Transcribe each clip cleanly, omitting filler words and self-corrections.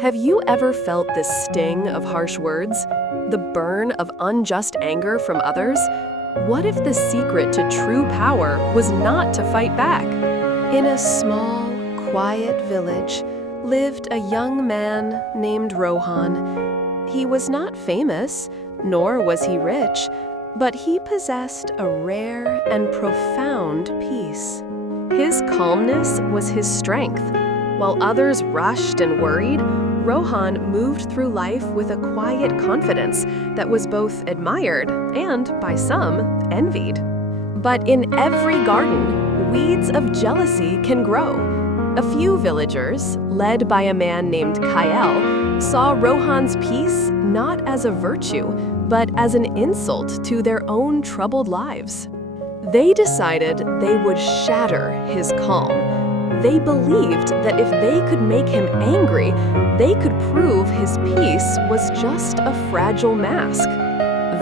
Have you ever felt the sting of harsh words? The burn of unjust anger from others? What if the secret to true power was not to fight back? In a small, quiet village lived a young man named Rohan. He was not famous, nor was he rich, but he possessed a rare and profound peace. His calmness was his strength. While others rushed and worried, Rohan moved through life with a quiet confidence that was both admired and, by some, envied. But in every garden, weeds of jealousy can grow. A few villagers, led by a man named Kael, saw Rohan's peace not as a virtue, but as an insult to their own troubled lives. They decided they would shatter his calm. They believed that if they could make him angry, they could prove his peace was just a fragile mask.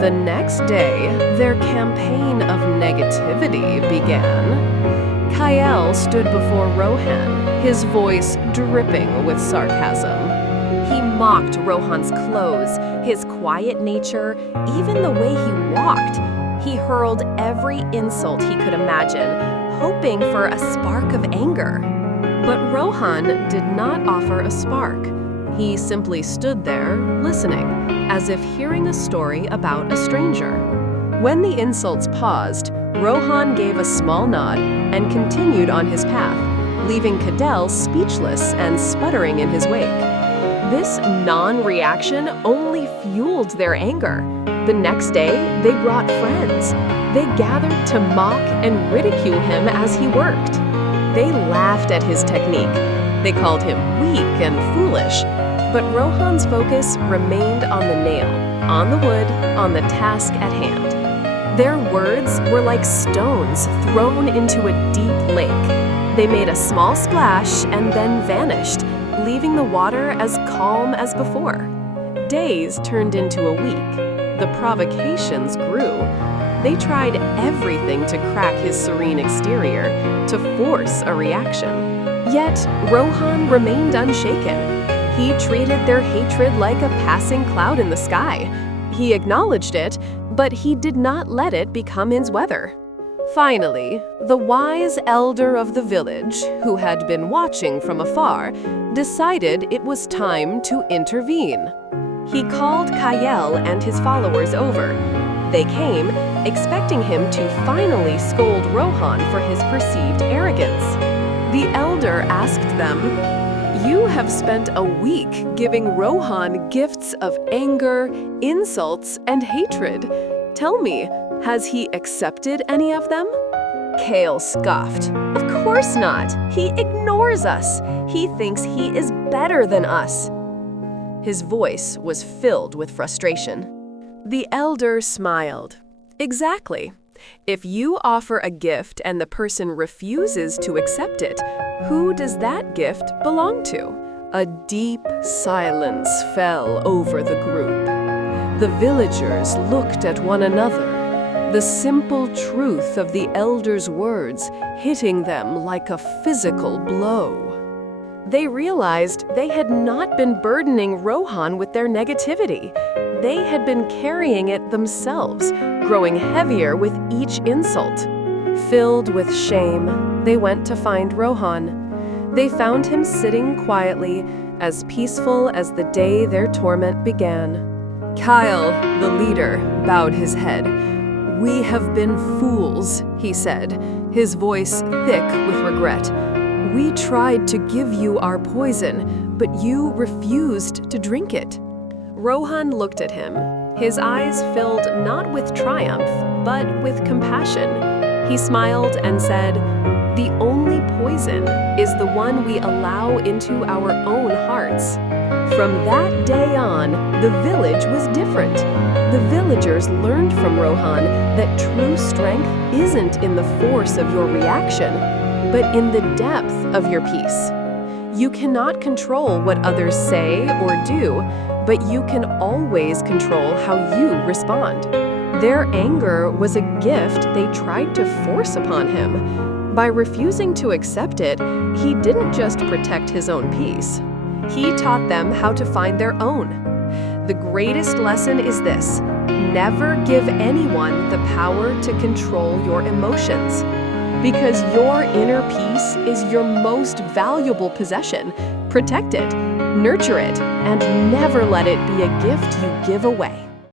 The next day, their campaign of negativity began. Kael stood before Rohan, his voice dripping with sarcasm. He mocked Rohan's clothes, his quiet nature, even the way he walked. He hurled every insult he could imagine, hoping for a spark of anger. But Rohan did not offer a spark. He simply stood there, listening, as if hearing a story about a stranger. When the insults paused, Rohan gave a small nod and continued on his path, leaving Kael speechless and sputtering in his wake. This non-reaction only fueled their anger. The next day, they brought friends. They gathered to mock and ridicule him as he worked. They laughed at his technique. They called him weak and foolish. But Rohan's focus remained on the nail, on the wood, on the task at hand. Their words were like stones thrown into a deep lake. They made a small splash and then vanished, leaving the water as calm as before. Days turned into a week. The provocations grew. They tried everything to crack his serene exterior, to force a reaction. Yet, Rohan remained unshaken. He treated their hatred like a passing cloud in the sky. He acknowledged it, but he did not let it become his weather. Finally, the wise elder of the village, who had been watching from afar, decided it was time to intervene. He called Kael and his followers over. They came, expecting him to finally scold Rohan for his perceived arrogance. The elder asked them, "You have spent a week giving Rohan gifts of anger, insults, and hatred. Tell me, has he accepted any of them?" Kael scoffed. "Of course not. He ignores us. He thinks he is better than us." His voice was filled with frustration. The elder smiled. "Exactly. If you offer a gift and the person refuses to accept it, who does that gift belong to?" A deep silence fell over the group. The villagers looked at one another, the simple truth of the elder's words hitting them like a physical blow. They realized they had not been burdening Rohan with their negativity. They had been carrying it themselves, growing heavier with each insult. Filled with shame, they went to find Rohan. They found him sitting quietly, as peaceful as the day their torment began. Kael, the leader, bowed his head. "We have been fools," he said, his voice thick with regret. "We tried to give you our poison, but you refused to drink it." Rohan looked at him, his eyes filled not with triumph, but with compassion. He smiled and said, "The only poison is the one we allow into our own hearts." From that day on, the village was different. The villagers learned from Rohan that true strength isn't in the force of your reaction, but in the depth of your peace. You cannot control what others say or do, but you can always control how you respond. Their anger was a gift they tried to force upon him. By refusing to accept it, he didn't just protect his own peace. He taught them how to find their own. The greatest lesson is this: never give anyone the power to control your emotions. Because your inner peace is your most valuable possession. Protect it, nurture it, and never let it be a gift you give away.